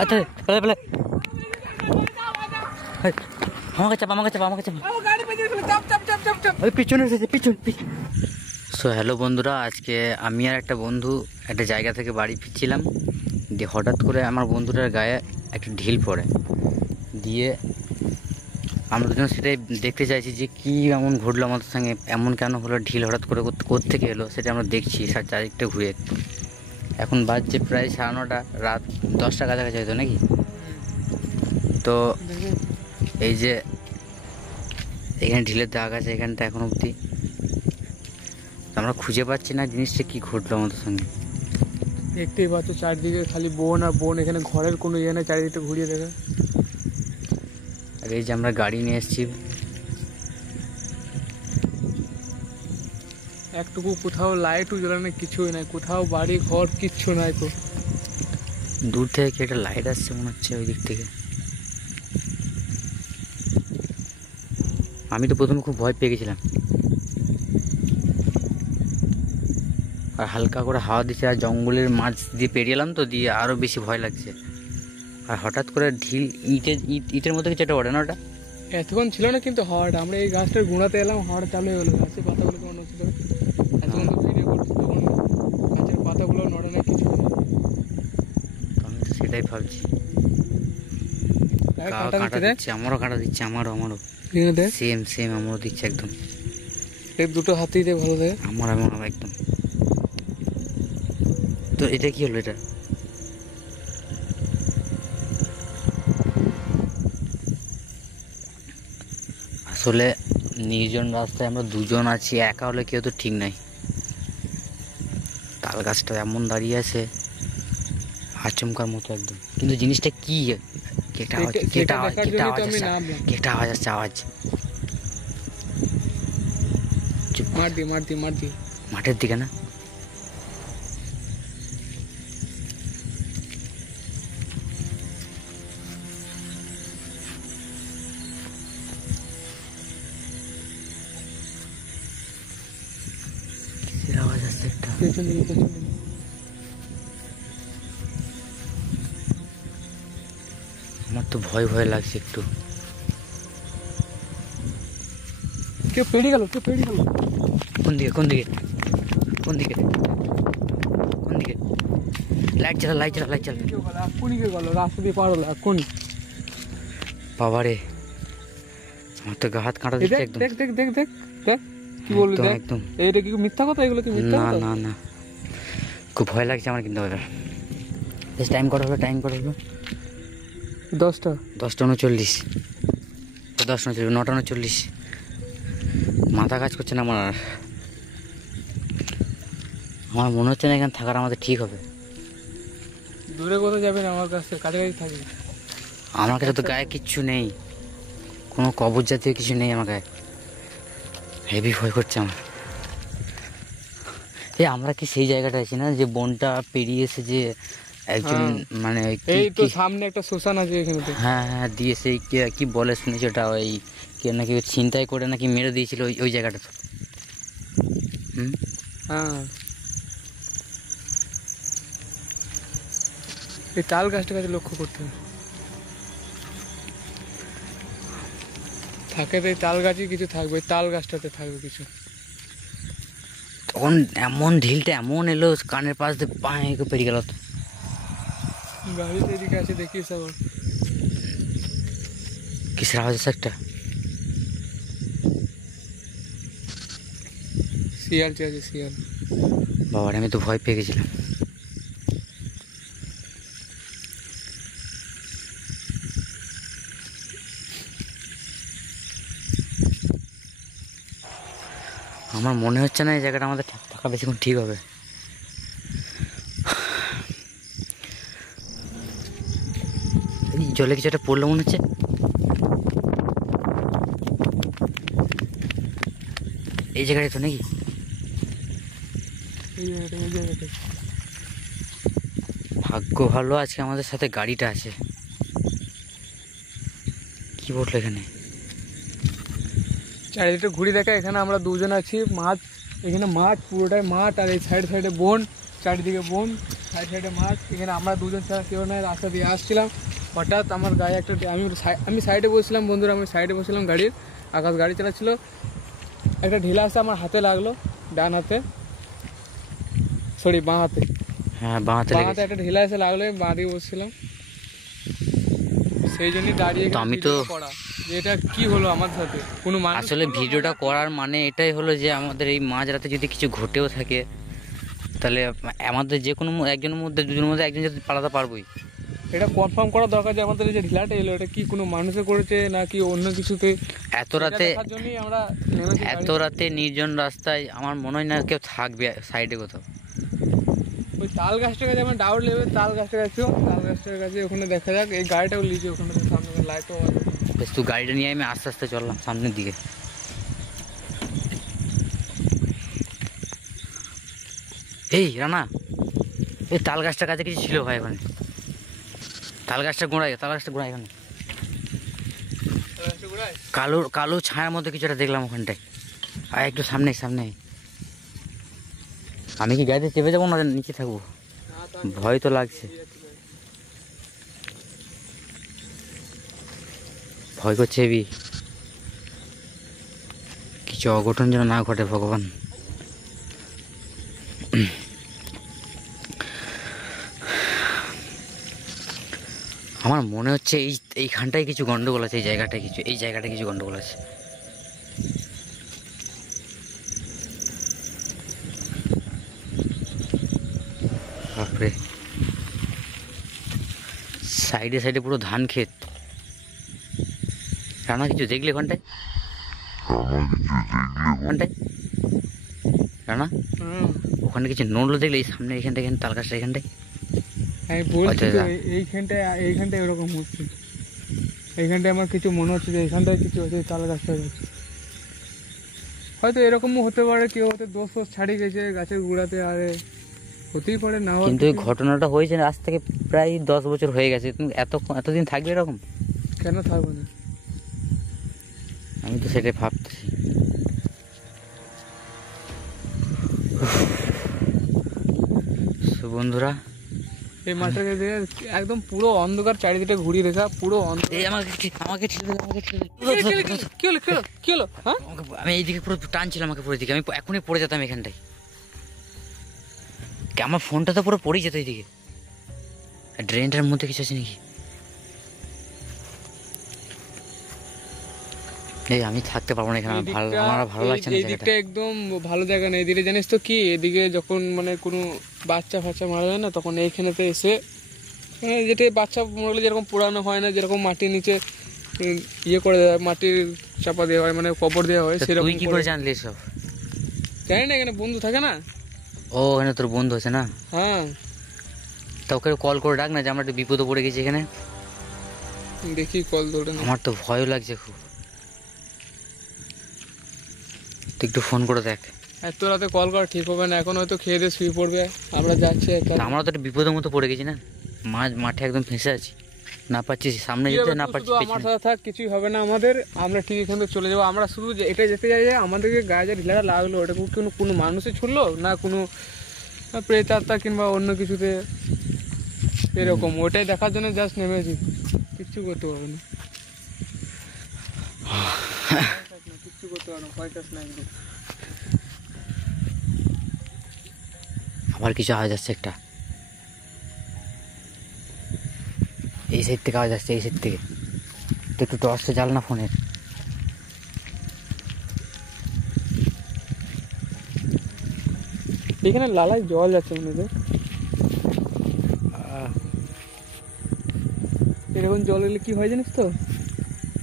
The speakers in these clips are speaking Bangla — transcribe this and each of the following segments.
আচ্ছা পেলে পেলে আমাকে চাপ পিছনে এসেছে পিছন। সো হ্যালো বন্ধুরা, আজকে আমি আর একটা বন্ধু একটা জায়গা থেকে বাড়ি ফিরছিলাম, দিয়ে হঠাৎ করে আমার বন্ধুটার গায়ে একটা ঢিল পড়ে। দিয়ে আমরা দুজন সেটাই দেখতে চাইছি যে কী এমন ঘটলো আমাদের সঙ্গে, এমন কেন হলো, ঢিল হঠাৎ করে কোত্থেকে এলো সেটা আমরা দেখছি চারিদিকটা ঘুরে। এখন বাজছে প্রায় 9:30, রাত 10টার কাছাকাছি হয়তো নাকি। তো এই যে এখানে ঢিলের দাগ আছে এখানটা এখন অবধি, আমরা খুঁজে পাচ্ছি না জিনিসটা কি ঘটলো আমাদের সঙ্গে। দেখতেই পাচ্ছ চারিদিকে খালি বন আর বন, এখানে ঘরের কোনো ইয়ে নেই, চারিদিকে ঘুরিয়ে দেখে। আর এই যে আমরা গাড়ি নিয়ে এসেছি, একটুকু কোথাও লাইটও জ্বলানো কিছুই নাই, কোথাও বাড়ি ঘর কিচ্ছু নাই। তো দূর থেকে একটা লাইট আসছে মনে হচ্ছে ওই দিক থেকে। আমি তো প্রথমে খুব ভয় পেয়ে গেছিলাম, আর হালকা করে হাওয়া দিচ্ছে, আর জঙ্গলের মাঝ দিয়ে পেরিয়ে এলাম তো, দিয়ে আরও বেশি ভয় লাগছে। আর হঠাৎ করে ঢিল ইটের মধ্যে কিছু একটা ওঠে না, ওটা এতক্ষণ ছিল না কিন্তু হাওয়াটা, আমরা এই গাছটার গুঁড়াতে এলাম, হাওয়াটা চালু হয়ে গেলো, গাছের পাতাগুলো কেমন হচ্ছে এতক্ষণ তো ভিডিও করছি, তখন গাছের পাতাগুলো নড়ে না কিছু। আমি তো সেটাই ভাবছি। কাঁটা দিচ্ছে, আমারও কাঁটা দিচ্ছে, আমারও সেম আমারও দিচ্ছে একদম। দুটো হাতেই দেয় ভালো থাকে আমার একদম। তো এটা কি হলো? এটা আসলে নির্জন রাস্তায় আমরা দুজন আছি, একা হলে কেউ তো ঠিক নাই। তাল গাছটা এমন দাঁড়িয়ে আছে আচমকার মতো একদম, কিন্তু জিনিসটা কি? কেটা আওয়াজ আসছে, আওয়াজ মাঠের দিকে না? আওয়াজ আসছে একটা। আমার তো ভয় লাগছে একটু। কেউ পেরিয়ে গেল। কোন দিকে লাইট চালা। এক্ষুনি কে গেল? রাস্তা দিয়ে পার হলো এক্ষুনি। বাবারে, আমার তো গা হাত কাঁটা দিচ্ছে একদম। দেখ কি বললি? একদম এইটা কি মিথ্যা কথা? এগুলো কি মিথ্যা কথা? না, খুব ভয় লাগছে আমার কিন্তু। টাইম কত হলো? 10টা 10:39। 9:39। মাথা কাজ করছে না আমার মনে হচ্ছে না এখানে থাকার আমাদের ঠিক হবে। দূরে কোথাও যাবে না, আমার কাছে কাছাকাছি থাকবে। আমার কাছে তো গায়ে কিচ্ছু নেই, কোনো কবর জাতীয় কিছু নেই আমার গায়ে। হেভি ভয় করছে আমার। আমরা কি সেই জায়গাটা আছি না, যে বনটা পেরিয়ে এসে যে একজন মানে এই তো সামনে একটা শ্মশান আছে এখানে। হ্যাঁ দিয়ে সেই কি বলে শুনেছি, ওটা ওই কে নাকি ছিনতাই করে নাকি মেরে দিয়েছিল ওই জায়গাটা। হ্যাঁ, এই তাল গাছটার কাছে লক্ষ্য করতে থাকে, তো এই তাল গাছই কিছু থাকবে, তাল গাছটাতে থাকবে কিছু। তখন এমন ঢিলটা এমন এলো, কানের পাশ দিয়ে পায়ে পেরিয়ে গেল। গাড়িতে এদিকে আছে, দেখিস আবার কিসের আওয়াজ আছে একটা? শিয়াল। বাবার, আমি তো ভয় পেয়ে গেছিলাম। আমার মনে হচ্ছে না এই জায়গাটা আমাদের থাকা বেশিক্ষণ ঠিক হবে। এই জলে কিছু একটা পড়লো মনে হচ্ছে। এই জায়গাটাই তো নাকি? ভাগ্য ভালো আজকে আমাদের সাথে গাড়িটা আছে। কি বললো এখানে? চারিদিকে ঘুরি দেখা, এখানে আমরা দুজন আছি, এখানে মাঠ পুরোটাই মাঠ, আর এই সাইডে বন, চারিদিকে বন। সাইড সাইডে মাছ। এখানে আমরা দুজন ছাড়া কেউ নাই, রাস্তা দিয়ে আসছিলাম, হঠাৎ আমার গায়ে একটা, আমি সাইডে বসছিলাম, বন্ধুরা আমি সাইডে বসছিলাম গাড়ির, আকাশ গাড়ি চালাচ্ছিল, একটা ঢিলা আসে আমার হাতে লাগলো, ডান হাতে, সরি বাঁ হাতে, হ্যাঁ বাঁ হাতে বাঁ হাতে একটা ঢিলা এসে লাগলো, আমি বাঁ দিকে বসছিলাম, সেই জন্যই দাঁড়িয়ে তো আমি তো করা যে এটা কি হলো আমার সাথে। কোনো মানুষ আসলে ভিডিওটা করার মানে এটাই হলো যে আমাদের এই মাঝরাতে যদি কিছু ঘটেও থাকে তাহলে আমাদের যে কোনো একজনের মধ্যে দুজনের মধ্যে একজন যাতে পালাতে পারবোই। এটা কনফার্ম করা দরকার যে আমাদের এই যে ঢিলাটা এলো এটা কি কোনো মানুষে করেছে নাকি অন্য কিছুতে। এত রাতে দেখার জন্যই আমরা নেমেছি এত রাতে নির্জন রাস্তায় আমার মনে হয় না কেউ থাকবে সাইডে কোথাও। ওই তাল গাছটার কাছে আমার ডাউট লেবে, তাল গাছটার কাছেও, তাল গাছটার কাছে ওখানে দেখা যাক, এই গাড়িটাও লিজে ওখানে সামনে লাইটও আছে। বেশ তুই গাড়িটা নিয়ে আমি আস্তে আস্তে চললাম সামনের দিকে। এই রানা, এই তাল গাছটার কাছে কিছু ছিল ভাই ওখানে, তাল গাছটা গোড়ায় এখানে কালো কালো ছায়ার মধ্যে কিছু একটা দেখলাম ওখানটায়। আর একটু সামনে সামনে। আমি কি গাড়িতে চেপে যাবো না নিচে থাকবো? ভয় তো লাগছে, ভয় করছে হেবি, কিছু অঘটন যেন না ঘটে ভগবান। আমার মনে হচ্ছে এইখানটায় কিছু গন্ডগোল আছে, এই জায়গাটায় কিছু গন্ডগোল আছে। বাপরে, সাইডে সাইডে পুরো ধান ক্ষেত। রানা কিছু দেখলে ওখানটায়? রানা ওখানে কিছু নড়লো দেখলে? এই সামনে এখানটায়, এখানে তাল গাছটা এখানটায়। আমি বলছি তো এইখানটায় এরকম হচ্ছে, এইখানটায় আমার কিছু মনে হচ্ছে যে এইখানটায় কিছু হচ্ছে, তাল গাছটা হচ্ছে, হয়তো এরকমও হতে পারে, কেউ হয়তো দোষ ফোষ ছাড়িয়ে গেছে গাছের গুঁড়াতে, আরে হতেই পারে না। কিন্তু এই ঘটনাটা হয়েছে আজ থেকে প্রায় 10 বছর হয়ে গেছে। তুমি এতদিন থাকবে এরকম? কেন থাকবে না? আমি তো সেটাই ভাবতেছি। বন্ধুরা এই মাঠটাকে দেখে একদম পুরো অন্ধকার, চারিদিকে ঘুরিয়ে দেখা পুরো অন্ধকার। এই আমাকে ঠেলে দে। কি হলো? হ্যাঁ আমি এইদিকে পুরো টানছিলাম, আমাকে পুরো দিকে, আমি এখনই পড়ে যেতাম এখানটায়। আমার ফোনটা তো পুরো পড়ে যেত এইদিকে। ড্রেনটার মধ্যে কিছু আছে নাকি? এই আমি থাকতে পারবো না এখানে, আমার ভালো লাগছে না। এইদিকটা একদম ভালো জায়গা নেই। এদিকে জানিস তো কি, এদিকে যখন মানে কোনো বাচ্চা ফাচ্চা মারা যায় না, তখন এইখানেতে এসে যেটা বাচ্চা মরলে যেরকম পোড়ানো হয় না, যেরকম মাটির নিচে ইয়ে করে দেওয়া হয়, মাটির চাপা দেওয়া হয়, মানে কবর দেওয়া হয়, সেরকম। তুই কি করে জানলি সব? জানি না, এখানে বন্ধু থাকে না। ও এখানে তোর বন্ধু আছে না? হ্যাঁ, তা ওকে কল করে ডাক না, যে আমরা একটু বিপদে পড়ে গেছি এখানে। দেখি কল ধরে না। আমার তো ভয়ও লাগছে খুব, তুই একটু ফোন করে দেখ। এত রাতে কল করা ঠিক হবে না, এখন হয়তো খেয়ে দিয়ে শুয়ে পড়বে, আমরা যাচ্ছি। আমরা তো একটা বিপদের মতো পড়ে গেছি না, মাঠে একদম ফেঁসে আছি, না পাচ্ছি সামনে যেতে, না পাচ্ছি আমার সাথে থাক, কিছুই হবে না আমাদের, আমরা ঠিক এখান থেকে চলে যাবো। আমরা শুধু এটা যেতে যাই যে আমাদেরকে গায়ে যে ঢিলাটা লাগলো, ওটা কোনো মানুষে ছুড়লো না, কোনো প্রেতাত্মা কিংবা অন্য কিছুতে এরকম, ওটাই দেখার জন্য জাস্ট নেমেছি, কিচ্ছু করতে পারবে না, কিচ্ছু করতে পারবে না, ভয় পাস না একদম। আবার কিছু আওয়াজ আসছে একটা, এই সাইড থেকে আওয়াজ আসছে, এই সাইড থেকে। তো একটু টর্চে জ্বাল না ফোনের। এখানে লালায় জল যাচ্ছে মনে হয়, এরকম জল এলে কি হয় জানিস তো,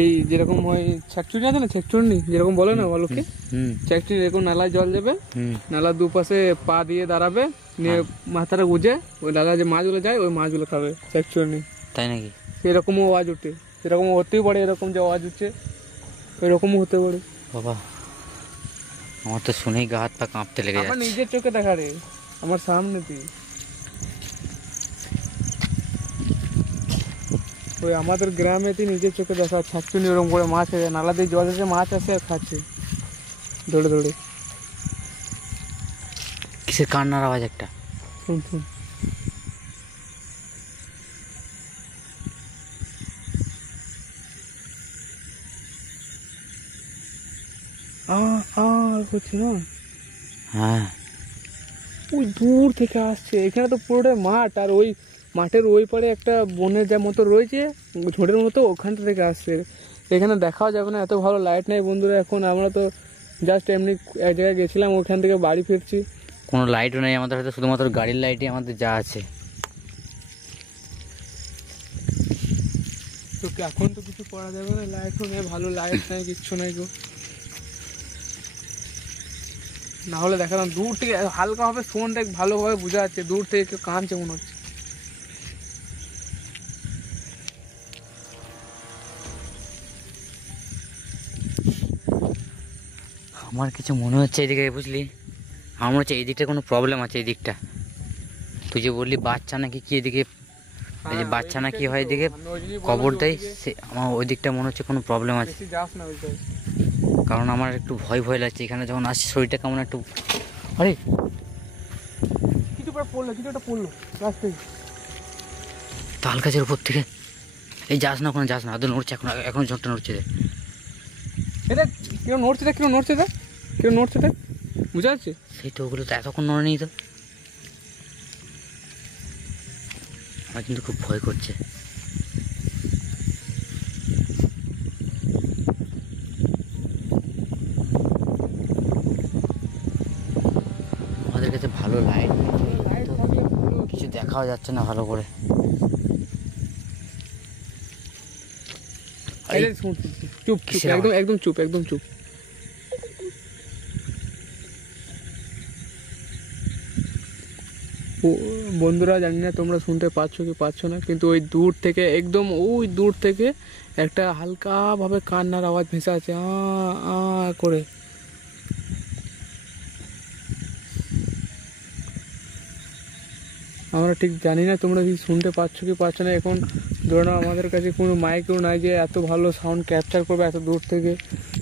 এই যেরকম হয় ছ্যাকচুনি আছে না, ছ্যাকচুনি যেরকম বলে না বলোকে, ছ্যাকচুনি এরকম নালায় জল যাবে, নালার দুপাশে পা দিয়ে দাঁড়াবে, নিয়ে মাথাটা গুজে ওই নালা যে মাছগুলো যায় ওই মাছগুলো খাবে ছ্যাকচুনি। তাই নাকি? সেরকমও আওয়াজ উঠে, সেরকম হতেই পারে, এরকম যে আওয়াজ উঠছে ওইরকমও হতে পারে। বাবা আমার তো শুনেই গা হাত পা কাঁপতে লেগে আমার যাচ্ছে। নিজের চোখে দেখা রে, আমার সামনে তুই, ওই আমাদের গ্রামেতে নিজের চোখে দেখা ছ্যাকচুনি ওরকম করে মাছ আছে, নালা দিয়ে জল আছে, মাছ আছে আর খাচ্ছে দৌড়ে দৌড়ে। কিসের কান্নার আওয়াজ একটা? শুন শুন। হচ্ছে না? হ্যাঁ ওই দূর থেকে আসছে, এখানে তো পুরোটাই মাঠ, আর ওই মাঠের ওই পারে একটা বনের যা মতো রয়েছে ঝোড়ের মতো, ওখানটা থেকে আসছে। এখানে দেখাও যাবে না, এত ভালো লাইট নেই বন্ধুরা। এখন আমরা তো জাস্ট এমনি এক জায়গায় গেছিলাম, ওখান থেকে বাড়ি ফিরছি। কোনো লাইটও নেই আমাদের হাতে, শুধুমাত্র গাড়ির লাইটই আমাদের যা আছে। তো এখন তো কিছু করা যাবে না, লাইটও নেই, ভালো লাইট নেই, কিচ্ছু নেই গো। না হলে দেখালাম দূর থেকে হালকাভাবে ফোনটা ভালোভাবে বোঝা যাচ্ছে, দূর থেকে কেউ কাঁদছে মনে হচ্ছে। আমার কিছু মনে হচ্ছে এদিকে, বুঝলি, আমার মনে হচ্ছে এই দিকটা কোনো প্রবলেম আছে। এই দিকটা তুই যে বললি বাচ্চা নাকি কি, এদিকে এই যে বাচ্চা নাকি হয় এদিকে কবর দেয়, সে আমার ওই দিকটা মনে হচ্ছে কোনো প্রবলেম আছে। বেশি যাস না ওইটাই। কারণ আমার একটু ভয় ভয় লাগছে এখানে যখন আসছে, শরীরটা কেমন একটু, আরে কিছু একটা পড়লো, কিছু একটা পড়লো রাস্তায়। তাল গাছের উপর থেকে। এই যাস না, ওখানে যাস না, আদৌ নড়ছে এখন, এখন ঝড়টা নড়ছে রে। এটা কেউ নড়ছে দেখ, কেউ নড়ছে দেখ, কেউ নড়ছে দেখ, বুঝা যাচ্ছে? সেই তো, ওগুলো তো এতক্ষণ নড়ে নি তো। আমার কিন্তু খুব ভয় করছে। আমাদের কাছে ভালো লাইট লাইট থাকলে পুরো কিছু দেখাও যাচ্ছে না ভালো করে। এই যে শুন, চুপ চুপ, কিসের একদম আওয়াজ? একদম চুপ, একদম চুপ। ও বন্ধুরা, জানি না তোমরা শুনতে পাচ্ছ কি পাচ্ছ না, কিন্তু ওই দূর থেকে, একদম ওই দূর থেকে একটা হালকা ভাবে কান্নার আওয়াজ ভেসে আছে, আ করে। আমরা ঠিক জানি না তোমরা কি শুনতে পাচ্ছ কি পাচ্ছ না। এখন ধরে নাও আমাদের কাছে কোনো মাইকও নাই যে এত ভালো সাউন্ড ক্যাপচার করবে এত দূর থেকে,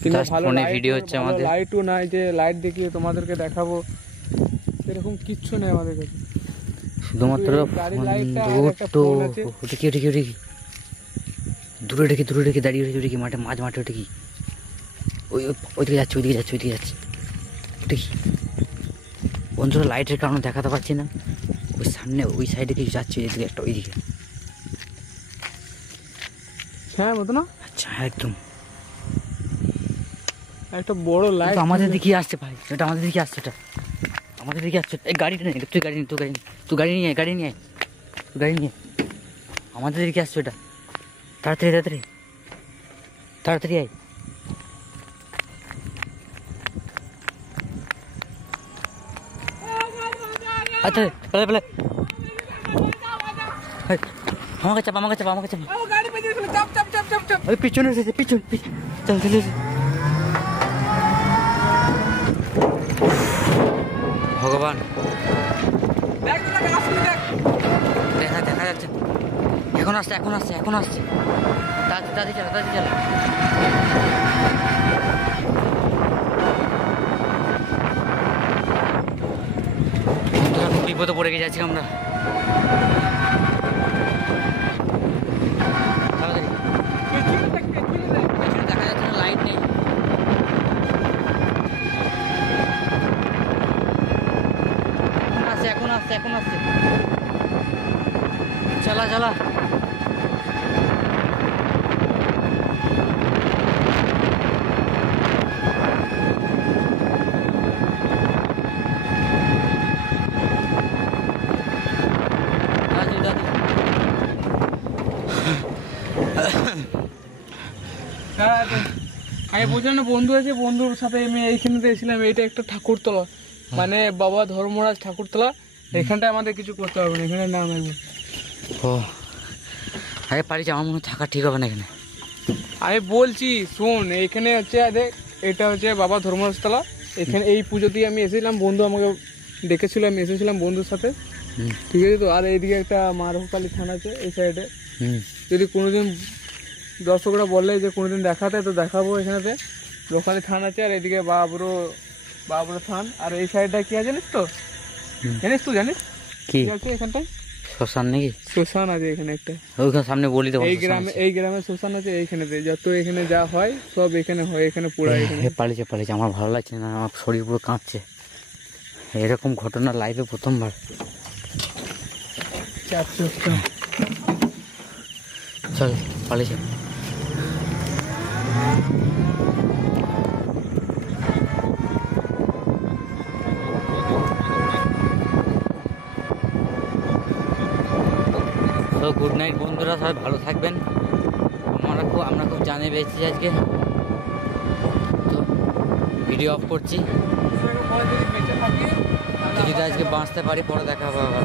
কিংবা Just ভালো phone এ লাইট, video হচ্ছে আমাদের। লাইটও নাই যে লাইট দেখিয়ে তোমাদেরকে দেখাবো, এরকম কিচ্ছু নেই আমাদের কাছে। শুধুমাত্র এই গাড়ির লাইটটা আর দূর একটা তো ফোন আছে। ওটা কি, ওটা কি, ওটা কি দূরে রেখে, দূরে রেখে দাঁড়িয়ে রেখে, ওটা কি মাঠে, মাঝ মাঠে, ওটা কি? ওই ওইদিকে যাচ্ছে, ওইদিকে যাচ্ছে, ওইদিকে যাচ্ছে, ওটা কি? বন্ধুরা লাইটের কারণে দেখাতে পাচ্ছি না। ওই সামনে ওই সাইডে কিছু যাচ্ছে, এদিকে একটা, ওইদিকে। হ্যাঁ মতো না, আচ্ছা একদম একটা বড় লাইট আমাদের দিকে আসছে ভাই, এটা আমাদের দিকে আসছে, এটা আমাদের দিকে আসছে। এই গাড়িটা নেই, তুই গাড়ি নিয়ে, তুই গাড়ি নিয়ে, তুই গাড়ি নিয়ে আয়, গাড়ি নিয়ে আয়, তুই গাড়ি নিয়ে আয়। আমাদের দিকে আসছে এটা, তাড়াতাড়ি তাড়াতাড়ি তাড়াতাড়ি আয়। আচ্ছা পেলে পেলে, আমাকে চাপ, আমাকে চাপ, আমাকে চাপ। ওই পিছনে এসেছে, পিছন, চল চল চল। ভগবান, দেখা দেখা যাচ্ছে, এখন আসছে, এখন আসছে, এখন আসছে। তাড়াতাড়ি তাড়াতাড়ি চালা, তাড়াতাড়ি চালা। খুব বিপদে পড়ে গেছি আমরা। তাড়াতাড়ি, পেছনে দেখা যাচ্ছে না, লাইট নেই। এখন আসছে, এখন আসছে, চালা চালা। আমি বলছিলাম না বন্ধু আছে, বন্ধুর সাথে আমি এইখানে এসেছিলাম। এইটা একটা ঠাকুরতলা, মানে বাবা ধর্মরাজ ঠাকুরতলা। এখানটায় আমাদের কিছু করতে হবে না, এখানে নাম একবার। ও আরে পারিস, আমার মনে হয় থাকা ঠিক হবে না এখানে। আমি বলছি শোন, এইখানে হচ্ছে দেখ, এটা হচ্ছে বাবা ধর্মরাজতলা। এখানে এই পুজোতেই আমি এসেছিলাম, বন্ধু আমাকে ডেকেছিল, আমি এসেছিলাম বন্ধুর সাথে, ঠিক আছে তো। আর এইদিকে একটা মারুফালি থানা আছে এই সাইডে। যদি কোনোদিন দর্শকরা বলে যে কোনোদিন দেখাতে, তো দেখাবো। এখানেতে লোকালি থান আছে, আর এদিকে বাবরো থান। আর এই সাইডটা কি আছে জানিস তো? জানিস তুই, জানিস কি আছে এখানটায়? শ্মশান নাকি? শ্মশান আছে এখানে একটা। ওইখানে সামনে বলি তো এই গ্রামে শ্মশান আছে, এইখানে যত এখানে যা হয় সব এখানে হয়, এখানে পোড়া। এখানে পালিয়েছে, আমার ভালো লাগছে না, আমার শরীর পুরো কাঁপছে। এরকম ঘটনা লাইফে প্রথমবার। চল পালিয়েছে। তো গুড নাইট বন্ধুরা, সবাই ভালো থাকবেন। আমরা খুব জানে পেয়েছি আজকে। তো ভিডিও অফ করছি, যদি আজকে বাঁচতে পারি পরে দেখা হবে আবার।